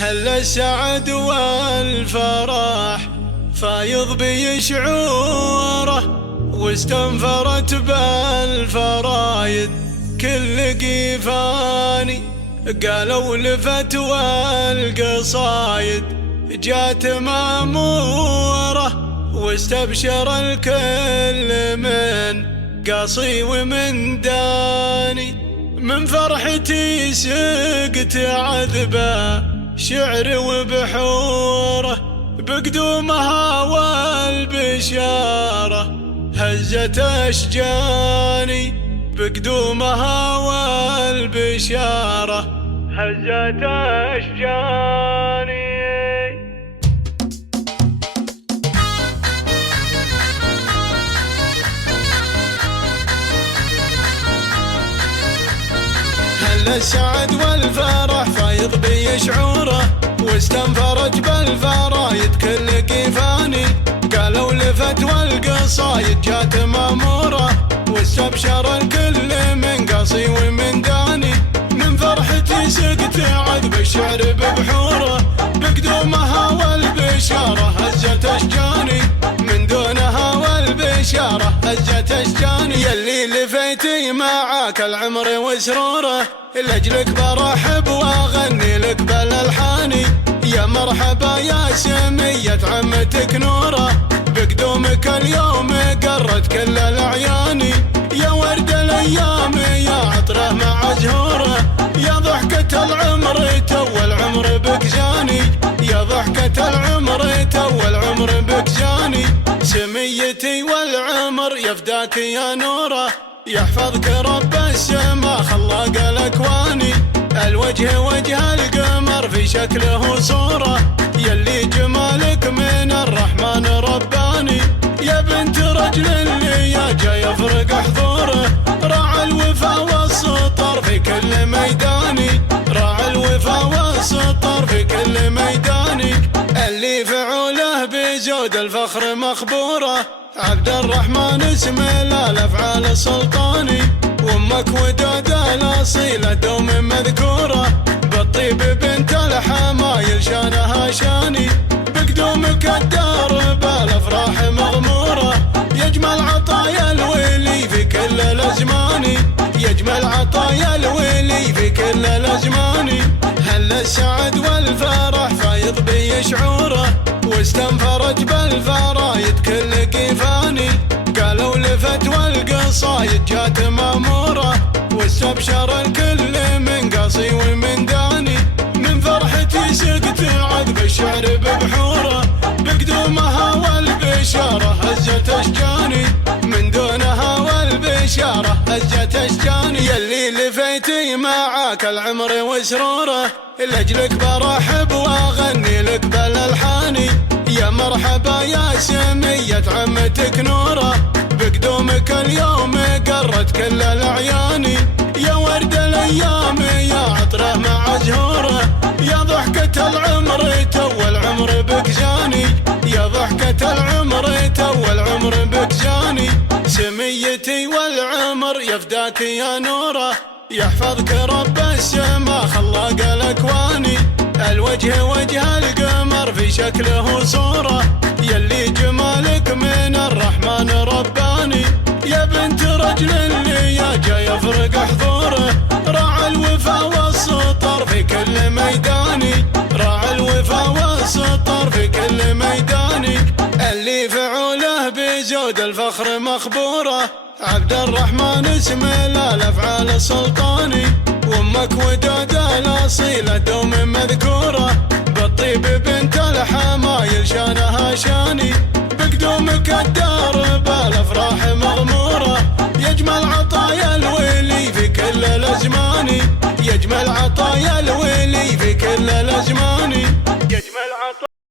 هل السعد والفرح فايض بشعوره، واستنفرت بالفرايد كل قيفاني. قالوا لفت والقصايد جات ماموره، واستبشر الكل من قصي ومن داني. من فرحتي سقت عذبه شعر وبحوره، بقدومها والبشاره هزت أشجاني. بقدومها والبشاره هزت أشجاني. هل السعد والفرح فايض بشعوره، واستنفرت بالفرايد كل قيفاني. قالوا لفت والقصايد جات ماموره، واستبشر الكل من قصي ومن داني. من فرحتي سقت عذب الشعر ببحوره، بقدومها والبشاره هزت أشجاني. من دونها والبشاره هزت أشجاني. يلي لفيتي معاك العمر وسروره، لأجلك برحب واغني لك بالالحاني. يا مرحبا يا سمية عمتك نوره، بقدومك اليوم قرت كل الأعياني. يا ورد الأيام يا عطره مع زهوره، يا ضحكة العمر تو العمر بك جاني. يا ضحكة العمر تو العمر بك جاني. سميتي والعمر يفداك يا نوره، يحفظك رب السما خلاق الأكواني. الوجه وجه القمر في شكله صورة، يلي جمالك من الرحمن رباني. يا بنت رجل اللي يا جاي يفرق حضوره، راعى الوفا والسطر في كل ميداني. راعى الوفا والسطر في كل ميداني. اللي فعوله بزود الفخر مخبوره، عبد الرحمن اسمه لا الافعال السلطاني. وامك وداد الاصيله دوم مذكوره، بالطيب بنت الحمايل شانها شاني. بقدومك الدار بالافراح مغموره، يجمل عطايا الولي في كل الازمان. يجمل عطايا الولي في كل الازمان. هل السعد والفرح فايض بشعوره، واستنفرت بالفرايد كل قيفاني. قالوا لفت والقصايد جات ماموره، واستبشر الكل من قصي ومن داني. من فرحتي سقت عذب الشعر ببحوره، بقدومها والبشاره هزت أشجاني. من دونها والبشاره هزت أشجاني. يلي لفيتي معاك العمر وسروره، لأجلك برحب واغني لك بالالحاني. يا مرحبا يا سمية عمتك نوره، بقدومك اليوم قرت كل الأعياني. يا ورد الأيام يا عطره مع زهوره، يا ضحكة العمر تو العمر بك جاني. يا ضحكة العمر تو العمر بك جاني. سميتي والعمر يفداك يا نوره، يحفظك رب السما خلاق الأكواني. الوجه وجه القمر في شكله صورة، يلي جمالك من الرحمن رباني. يا بنت رجل اللي يا جاي يفرق حضوره، راعى الوفا والسطر في كل ميداني. راعى الوفا والسطر في كل ميداني. اللي فعوله بزود الفخر مخبوره، عبد الرحمن اسمه لا الافعال السلطاني. وامك وداد الاصيله دوم مذكور،